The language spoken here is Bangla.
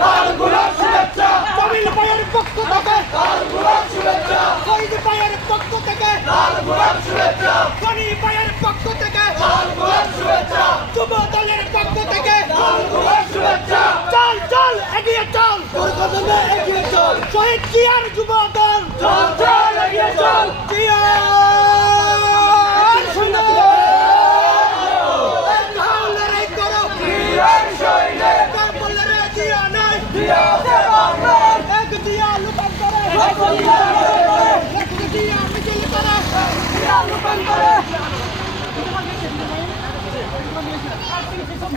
লাল গোলাপ শুভেচ্ছা জমিল ভাইয়ের পক্ষ থেকে লাল গোলাপ শুভেচ্ছা শহীদ ভাইয়ের পক্ষ থেকে লাল গোলাপ শুভেচ্ছা খনি ভাইয়ের পক্ষ থেকে লাল গোলাপ শুভেচ্ছা যুব দলের পক্ষ থেকে লাল গোলাপ শুভেচ্ছা চল চল এগিয়ে চল তোর কদমে এগিয়ে চল শহীদ জিয়ার যুব দল চল চল এগিয়ে চল জিয়ার শুনো লড়াই করো জিয়ার শৈলে তার বললে রে জিয়া নাই জিয়া আছে বাংলার এক জিয়া লুকান করে এক জিয়া মিছিল করে জিয়া রূপান্তরে